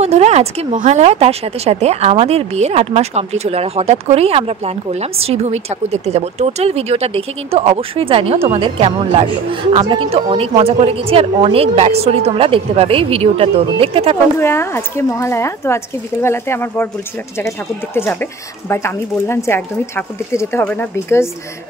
বন্ধুরা, আজকে মহালয়া, তার সাথে সাথে আমাদের বিয়ের 8 মাস কমপ্লিট হলো। আর হঠাৎ করেই আমরা প্ল্যান করলাম শ্রীভূমির ঠাকুর দেখতে যাব। টোটাল ভিডিওটা দেখে কিন্তু অবশ্যই জানিও তোমাদের কেমন লাগলো। আমরা কিন্তু অনেক মজা করে গেছি আর অনেক ব্যাক স্টোরি তোমরা দেখতে পাবে এই ভিডিওটা দরুন। দেখতে থাকো বন্ধুরা। আজকে মহালয়া, তো আজকে বিকেলবেলাতে আমার বর বলছিল একটা জায়গায় ঠাকুর দেখতে যাবে, বাট আমি বললাম যে একদমই ঠাকুর দেখতে যেতে হবে না, বিকজ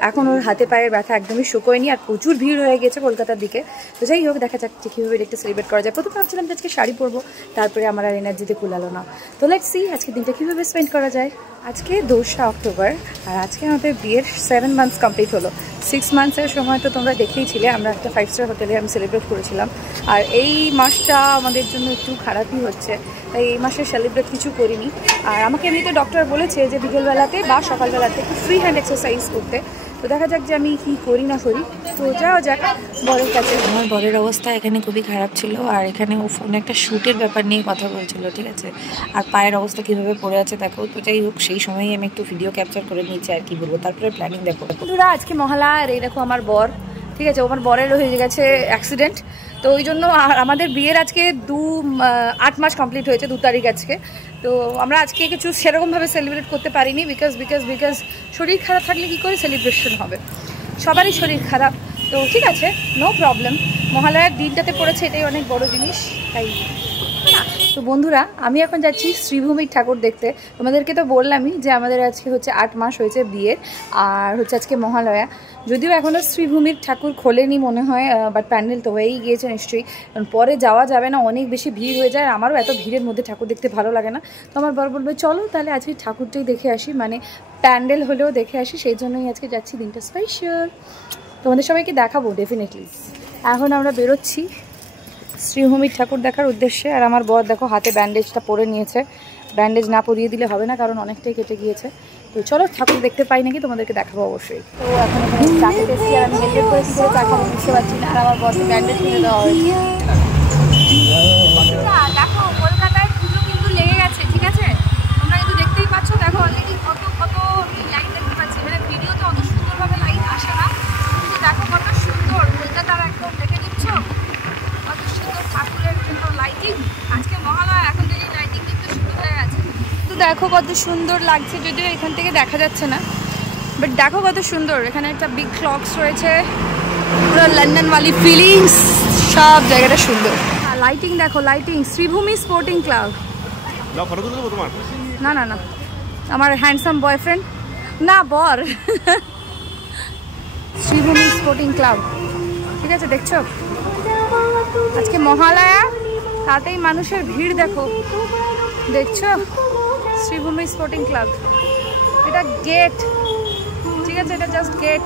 এখন ওর হাতে পায়ের ব্যথা একদমই শুকোয়নি আর প্রচুর ভিড় হয়ে গেছে কলকাতার দিকে। তো যাই হোক, দেখা যাক কীভাবে ডেটটা সেলিব্রেট করা যায়। প্রথমে ভাবছিলাম যে আজকে শাড়ি পরবো, তারপরে আমার আর এনার্জিতে কুলালো না। তো লেটস সি আজকে দিনটা কীভাবে স্পেন্ড করা যায়। আজকে 2 অক্টোবর আর আজকে আমাদের বিয়ের 7 মান্থস কমপ্লিট হলো। 6 মান্থসের সময় তো তোমরা দেখেইছিলে, আমরা একটা 5 স্টার হোটেলে আমি সেলিব্রেট করেছিলাম। আর এই মাসটা আমাদের জন্য একটু খারাপই হচ্ছে, তাই এই মাসে সেলিব্রেট কিছু করিনি। আর আমাকে এমনিতে ডক্টর বলেছে যে বিকেলবেলাতে বা সকালবেলাতে একটু ফ্রি হ্যান্ড এক্সারসাইজ করতে। তো দেখা যাক যে আমি কী করি না করি। তো যাওয়া যাক বরের কাছে। আমার বরের অবস্থা এখানে খুবই খারাপ ছিল, আর এখানে ও ফোনে একটা শ্যুটের ব্যাপার নিয়ে কথা বলছিল, ঠিক আছে। আর পায়ের অবস্থা কীভাবে পড়ে আছে দেখো। তো যাই হোক, সেই সময়ই আমি একটু ভিডিও ক্যাপচার করে নিয়েছি আর কি বলবো। তারপরে প্ল্যানিং দেখো। বন্ধুরা, আজকে মহালয়া আর এই দেখো আমার বর, ঠিক আছে। আমার বরের হয়ে গেছে অ্যাক্সিডেন্ট, তো ওই জন্য আমাদের বিয়ের আজকে 8 মাস কমপ্লিট হয়েছে 2 তারিখ আজকে। তো আমরা আজকে কিছু সেরকমভাবে সেলিব্রেট করতে পারিনি, বিকজ শরীর খারাপ থাকলে কী করে সেলিব্রেশন হবে। সবারই শরীর খারাপ, তো ঠিক আছে, নো প্রবলেম। মহালয়ার দিনটাতে পড়েছে, এটাই অনেক বড় জিনিস, তাই। তো বন্ধুরা, আমি এখন যাচ্ছি শ্রীভূমির ঠাকুর দেখতে। তোমাদেরকে তো বললামই যে আমাদের আজকে হচ্ছে 8 মাস হয়েছে বিয়ের, আর হচ্ছে আজকে মহালয়া। যদিও এখনও শ্রীভূমির ঠাকুর খোলেনি মনে হয়, বাট প্যান্ডেল তো হয়েই গিয়েছে নিশ্চয়ই, কারণ পরে যাওয়া যাবে না, অনেক বেশি ভিড় হয়ে যায়। আর আমারও এত ভিড়ের মধ্যে ঠাকুর দেখতে ভালো লাগে না। তো আমার বর বলবে চলো তাহলে আজকে ঠাকুরটাই দেখে আসি, মানে প্যান্ডেল হলেও দেখে আসি। সেই জন্যই আজকে যাচ্ছি, দিনটা স্পেশাল, তোমাদের সবাইকে দেখাবো ডেফিনেটলি। এখন আমরা বেরোচ্ছি শ্রীভূমির ঠাকুর দেখার উদ্দেশ্যে। আর আমার বর দেখো হাতে ব্যান্ডেজটা পরে নিয়েছে। ব্যান্ডেজ না পরিয়ে দিলে হবে না, কারণ অনেকটাই কেটে গিয়েছে। তো চলো ঠাকুর দেখতে পাই নাকি তোমাদেরকে দেখাবো অবশ্যই। তো এখন এখানে চা খেতে এসেছি, আর আমি হেলমেট করে কী করে চা খাবো বুঝতে পারছি না। আর আমার বরকে ব্যান্ডেজ কিনে দেওয়া হয়েছে। দেখো কলকাতায় পুজো কিন্তু লেগে গেছে, ঠিক আছে। তোমরা কিন্তু দেখতেই পাচ্ছ, দেখো অলরেডি কত লাইন দেখতে পাচ্ছি। মানে ভিডিওতে অত সুন্দরভাবে লাইন আসে না, কিন্তু দেখো কত সুন্দর কলকাতার একদম দেখে দিচ্ছ, কত সুন্দর ঠাকুরের জন্য লাইটিং। আজকে মহালয়া, এখন থেকে লাইটিং দেখতে শুরু হয়ে গেছে। তো দেখো কত সুন্দর লাগছে, যদিও এখান থেকে দেখা যাচ্ছে না, বাট দেখো কত সুন্দর। এখানে একটা বিগ ক্লকস রয়েছে, পুরো লন্ডনওয়ালি ফিলিংস, সব জায়গাটা সুন্দর। লাইটিং দেখো, লাইটিং। Sreebhumi sporting club. না না না, আমার হ্যান্ডসাম বয়ফ্রেন্ড না, বর। শ্রীভূমি স্পোর্টিং ক্লাব, ঠিক আছে। দেখছো আজকে মহালয়া, তাতেই মানুষের ভিড় দেখো, দেখছো। শ্রীভূমি স্পোর্টিং ক্লাব, এটা গেট, ঠিক আছে, এটা জাস্ট গেট।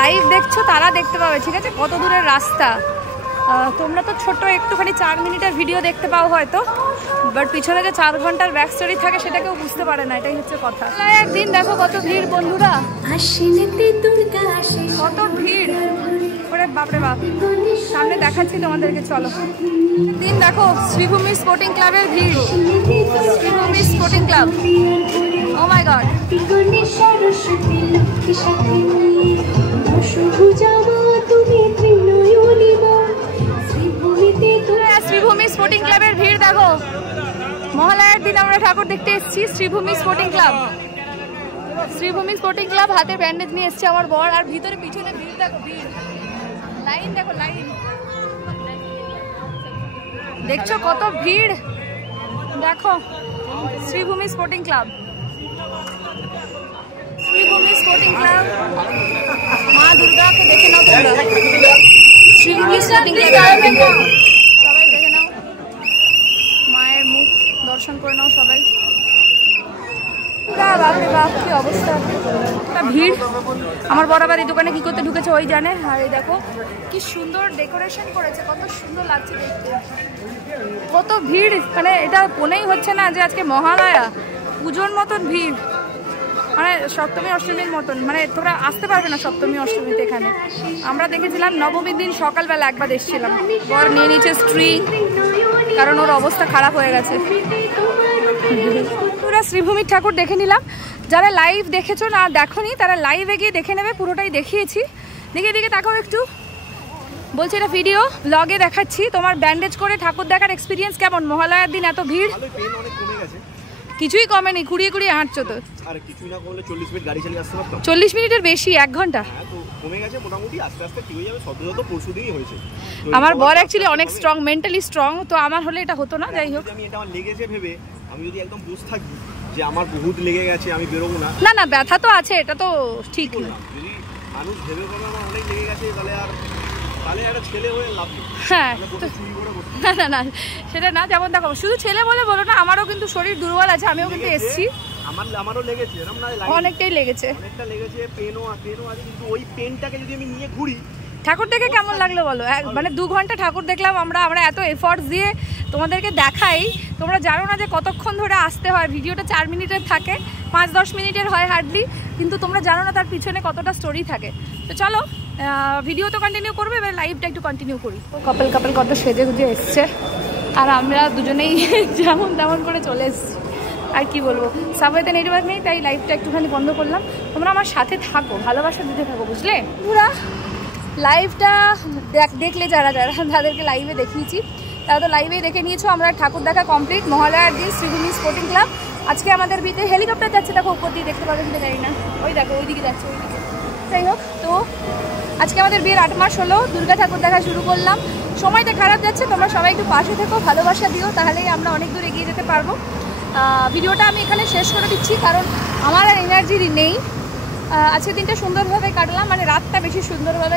লাইভ দেখছো তারা দেখতে পাবে, ঠিক আছে, কত দূরের রাস্তা। তোমরা তো ছোট একটুখানি 4 মিনিটের ভিডিও দেখতে পাও হয়তো, বাট পিছনে যে 4 ঘন্টার ব্যাক স্টোরি থাকে সেটা কেউ বুঝতে পারে না, এটাই হচ্ছে কথা। একদিন দেখো কত ভিড় বন্ধুরা, কত ভিড়, ওরে বাপরে বাপ। সামনে দেখাচ্ছি তোমাদেরকে, চলো। দিন দেখো শ্রীভূমি স্পোর্টিং ক্লাবের ভিড়, Sreebhumi sporting club. Oh my god. Sreebhumi sporting ক্লাবের ভিড় দেখো। মহালয়ার দিন আমরা ঠাকুর দেখতে এসেছি Sreebhumi sporting club. Sreebhumi sporting club, হাতে ব্যান্ডেজ নিয়ে এসছে আমার বর। আর ভিতরে পিছনে ভিড় দেখো, ভিড়, লাইন দেখো, লাইন দেখছো কত ভিড়। দেখো Sreebhumi sporting club, Sreebhumi sporting club. মা দুর্গাকে দেখে নাও তোমরা, শ্রীভূমি স্পোর্টিং ক্লাব সবাই দেখে নাও, মায়ের মুখ দর্শন করে নাও সবাই। বাপরে বাপ, কি অবস্থা, ভিড়। আমার বড় বাড়ির দোকানে কি করতে ঢুকেছে ওই জানে। আর এই দেখো কি সুন্দর ডেকোরেশন করেছে, কত সুন্দর লাগছে দেখতে, কত ভিড়। মানে এটা মনেই হচ্ছে না যে আজকে মহালয়া, পুজোর মতন ভিড়, মানে সপ্তমী অষ্টমীর মতন। মানে তোমরা আসতে পারবে না সপ্তমী অষ্টমীতে এখানে। আমরা দেখেছিলাম নবমীর দিন সকালবেলা একবার এসেছিলাম, বর নিয়ে নিচে স্ত্রী, কারণ ওর অবস্থা খারাপ হয়ে গেছে। পুরো শ্রীভূমির ঠাকুর দেখে নিলাম। যারা লাইভ দেখেছো না দেখোনি, তারা লাইভে গিয়ে দেখে নেবে, পুরোটাই দেখিয়েছি। দিকে দিকে তাকাও একটু, বলছি এটা ভিডিও ব্লগে দেখাচ্ছি, তোমার ব্যান্ডেজ করে ঠাকুর দেখার এক্সপিরিয়েন্স কেমন? মহালয়ার দিন এত ভিড়। কিছুই কমেনি, ঘুরিয়ে ঘুরিয়ে হাঁটছো তো। আর কিছুই না করলে 40 মিনিট গাড়ি চালিয়ে আসতে পারতাম। 40 মিনিটের বেশি, 1 ঘন্টা। হ্যাঁ তো কমে গেছে মোটামুটি, আস্তে আস্তে ঠিক হয়ে যাবে। সদ্যজাত পরশুদিনই হয়েছে। আমার বর অ্যাকচুয়ালি অনেক স্ট্রং, মেন্টালি স্ট্রং, তো আমার হলে এটা হতো না। যাই হোক, আমি এটা আমার লেগেছে ভেবে আমি যদি একদম বসে থাকি যে আমার বহুত লেগে গেছে আমি বেরোবো না, না না ব্যথা তো আছে, এটা তো ঠিক না। যদি মানুষ ভেবে করে আমার অনেক লেগে গেছে তাহলে একটা ছেলে হয়ে লাভ নেই। হ্যাঁ না না না সেটা না, যেমন দেখো শুধু ছেলে বলে বলো না, আমারও কিন্তু শরীর দুর্বল আছে, আমিও কিন্তু এসছি। আমারও লেগেছে, এরকম না অনেকটাই লেগেছে, অনেকটা লেগেছে, পেনও আছে, কিন্তু ওই পেনটাকে যদি আমি নিয়ে ঘুরি। ঠাকুর দেখে কেমন লাগলো বলো? মানে 2 ঘন্টা ঠাকুর দেখলাম আমরা এত এফর্টস দিয়ে তোমাদেরকে দেখাই, তোমরা জানো না যে কতক্ষণ ধরে আসতে হয়। ভিডিওটা 4 মিনিটের থাকে, 5-10 মিনিটের হয় হার্ডলি, কিন্তু তোমরা জানো না তার পিছনে কতটা স্টোরি থাকে। তো চলো ভিডিও তো কন্টিনিউ করবে, এবার লাইভটা একটু কন্টিনিউ করি। কাপল কত সেজে গুজে এসছে, আর আমরা দুজনেই যেমন তেমন করে চলে এসেছি। আর কি বলবো, সাবওয়েতে নেটওয়ার্ক নেই, তাই লাইভটা একটুখানি বন্ধ করলাম। তোমরা আমার সাথে থাকো, ভালোবাসা দিতে থাকো, বুঝলে? পুরা লাইভটা দেখলে যারা তাদেরকে লাইভে দেখিয়েছি, তারা তো লাইভেই দেখে নিয়েছো। আমরা ঠাকুর দেখা কমপ্লিট। মহালয়ার দিন শ্রীভূমি স্পোর্টিং ক্লাব। আজকে আমাদের বিয়েতে হেলিকপ্টার যাচ্ছে, দেখো উপর দিয়ে, দেখতে পাবে কিনা জানি না, ওই দেখো ওইদিকে যাচ্ছে, ওইদিকে। যাই হোক, তো আজকে আমাদের বিয়ের 8 মাস হলো, দুর্গা ঠাকুর দেখা শুরু করলাম। সময়টা খারাপ যাচ্ছে, তোমরা সবাই একটু পাশে থেকো, ভালোবাসা দিও, তাহলেই আমরা অনেক দূর এগিয়ে যেতে পারবো। ভিডিওটা আমি এখানে শেষ করে দিচ্ছি, কারণ আমার আর এনার্জি নেই। আজকের দিনটা সুন্দরভাবে কাটলাম, মানে রাতটা বেশি সুন্দরভাবে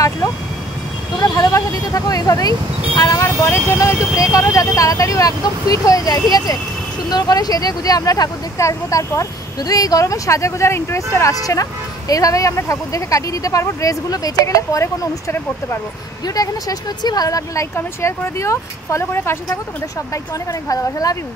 কাটলো। তোমরা ভালোবাসা দিতে থাকো এইভাবেই, আর আমার বরের জন্য একটু প্রে করো যাতে তাড়াতাড়ি ও একদম ফিট হয়ে যায়, ঠিক আছে? সুন্দর করে সেজে গুজে আমরা ঠাকুর দেখতে আসবো। তারপর যদিও এই গরমে সাজা গোজার ইন্টারেস্ট আর আসছে না, এইভাবেই আমরা ঠাকুর দেখে কাটিয়ে দিতে পারবো। ড্রেসগুলো বেঁচে গেলে পরে কোনো অনুষ্ঠানে পড়তে পারবো। ভিডিওটা এখানে শেষ করছি, ভালো লাগলে লাইক কমেন্ট শেয়ার করে দিও, ফলো করে পাশে থাকো। তোমাদের সবাইকে অনেক অনেক ভালোবাসা, লাভ ইউ।